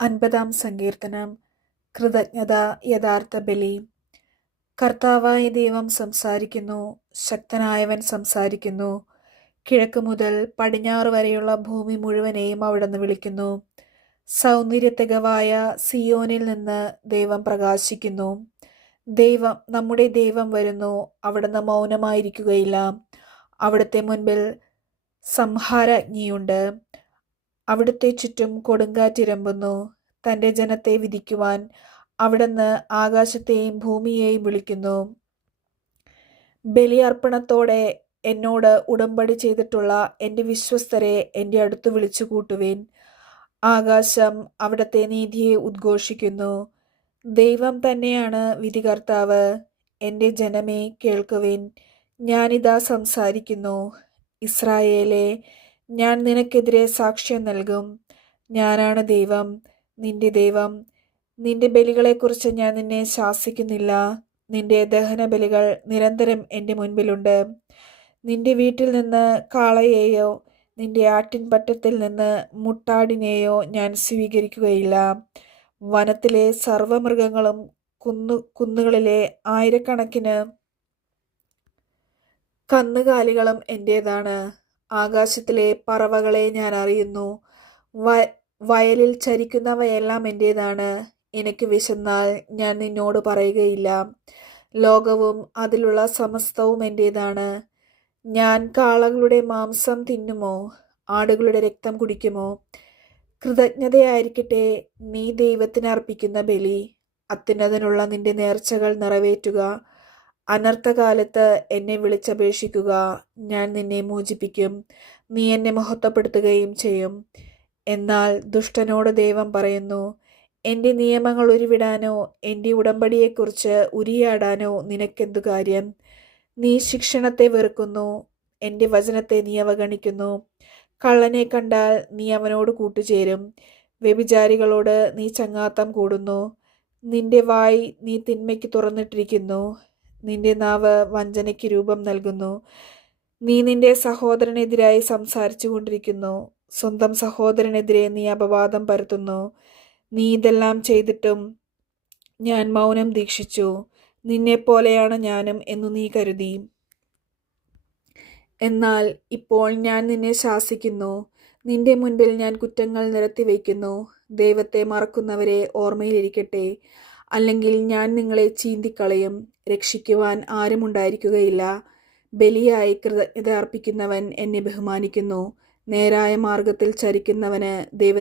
അൻപതാം സങ്കീർത്തനം. കൃതജ്ഞത യഥാർത്ഥ ബലി. കർത്താവായ ദൈവം സംസാരിക്കുന്നു ശക്തനായവൻ സംസാരിക്കുന്നു. കിഴക്ക് മുതൽ പടിഞ്ഞാറ് വരെയുള്ള ഭൂമി മുഴുവനെയും അവിടുന്ന് വിളിക്കുന്നു. സൗന്ദര്യത്തികവായ സിയോനിൽ നിന്ന് ദൈവം പ്രകാശിക്കുന്നു. ദൈവം നമ്മുടെ ദൈവം വരുന്നു അവിടുന്ന് മൗനമായിരിക്കുകയില്ല. അവിടുത്തെ മുൻപിൽ സംഹാരാജ്ഞിയുണ്ട്. അവിടുത്തെ ചുറ്റും കൊടുങ്കാറ്റിരമ്പുന്നു തന്റെ ജനത്തെ വിധിക്കുവാൻ അവിടുന്ന് ആകാശത്തെയും ഭൂമിയെയും വിളിക്കുന്നു. ബലിയർപ്പണത്തോടെ എന്നോട് ഉടമ്പടി ചെയ്തിട്ടുള്ള എന്റെ വിശ്വസ്തരെ എന്റെ അടുത്ത് വിളിച്ചു കൂട്ടുവിൻ. ആകാശം അവിടുത്തെ നീതിയെ ഉദ്ഘോഷിക്കുന്നു. ദൈവം തന്നെയാണ് വിധികർത്താവ്. എന്റെ ജനമേ കേൾക്കുവിൻ. ഞാനിതാ സംസാരിക്കുന്നു. ഇസ്രായേലെ ഞാൻ നിനക്കെതിരെ സാക്ഷ്യം നൽകും. ഞാനാണ് ദൈവം നിന്റെ ദൈവം. നിന്റെ ബലികളെക്കുറിച്ച് ഞാൻ നിന്നെ ശാസിക്കുന്നില്ല. നിന്റെ ദഹന ബലികൾ നിരന്തരം എന്റെ മുൻപിലുണ്ട്. നിന്റെ വീട്ടിൽ നിന്ന് കാളയെയോ നിന്റെ ആട്ടിൻ പറ്റത്തിൽ നിന്ന് മുട്ടാടിനെയോ ഞാൻ സ്വീകരിക്കുകയില്ല. വനത്തിലെ സർവമൃഗങ്ങളും കുന്നു കുന്നുകളിലെ ആയിരക്കണക്കിന് കന്നുകാലികളും എന്റേതാണ്. ആകാശത്തിലെ പറവകളെ ഞാൻ അറിയുന്നു. വ വയലിൽ ചരിക്കുന്നവയെല്ലാം എന്റേതാണ് എനിക്ക് വിശന്നാൽ ഞാൻ നിന്നോട് പറയുകയില്ല. ലോകവും അതിലുള്ള സമസ്തവും എന്റേതാണ് ഞാൻ കാളകളുടെ മാംസം തിന്നുമോ? ആടുകളുടെ രക്തം കുടിക്കുമോ? കൃതജ്ഞതയായിരിക്കട്ടെ നീ ദൈവത്തിന് അർപ്പിക്കുന്ന ബലി. അത്യുന്നതനുള്ള നിന്റെ നേർച്ചകൾ നിറവേറ്റുക. അനർത്ഥകാലത്ത് എന്നെ വിളിച്ചപേക്ഷിക്കുക ഞാൻ നിന്നെ മോചിപ്പിക്കും നീ എന്നെ മഹത്വപ്പെടുത്തുകയും ചെയ്യും. എന്നാൽ ദുഷ്ടനോട് ദൈവം പറയുന്നു എന്റെ നിയമങ്ങൾ ഉരുവിടാനോ എന്റെ ഉടമ്പടിയെക്കുറിച്ച് ഉരിയാടാനോ നിനക്കെന്തു കാര്യം? നീ ശിക്ഷണത്തെ വെറുക്കുന്നു എന്റെ വചനത്തെ നീ അവഗണിക്കുന്നു. കള്ളനെ കണ്ടാൽ നീ അവനോട് കൂട്ടുചേരും. വ്യഭിചാരികളോട് നീ ചങ്ങാത്തം കൂടുന്നു. നിന്റെ വായി നീ തിന്മയ്ക്ക് തുറന്നിട്ടിരിക്കുന്നു. നിന്റെ നാവ് വഞ്ചനയ്ക്ക് രൂപം നൽകുന്നു. നീ നിന്റെ സഹോദരനെതിരായി സംസാരിച്ചു കൊണ്ടിരിക്കുന്നു. സ്വന്തം സഹോദരനെതിരെ നീ അപവാദം പരത്തുന്നു. നീ ഇതെല്ലാം ചെയ്തിട്ടും ഞാൻ മൗനം ദീക്ഷിച്ചു. നിന്നെപ്പോലെയാണ് ഞാനും എന്നു നീ കരുതി. എന്നാൽ ഇപ്പോൾ ഞാൻ നിന്നെ ശാസിക്കുന്നു. നിന്റെ മുൻപിൽ ഞാൻ കുറ്റങ്ങൾ നിരത്തി വയ്ക്കുന്നു ദൈവത്തെ മറക്കുന്നവരെ ഓർമ്മയിലിരിക്കട്ടെ. അല്ലെങ്കിൽ ഞാൻ നിങ്ങളെ ചീന്തിക്കളയും രക്ഷിക്കുവാൻ ആരുമുണ്ടായിരിക്കുകയില്ല. ബലിയായി കൃതജ്ഞത അർപ്പിക്കുന്നവൻ എന്നെ ബഹുമാനിക്കുന്നു. നേരായ മാർഗത്തിൽ ചരിക്കുന്നവന് ദൈവ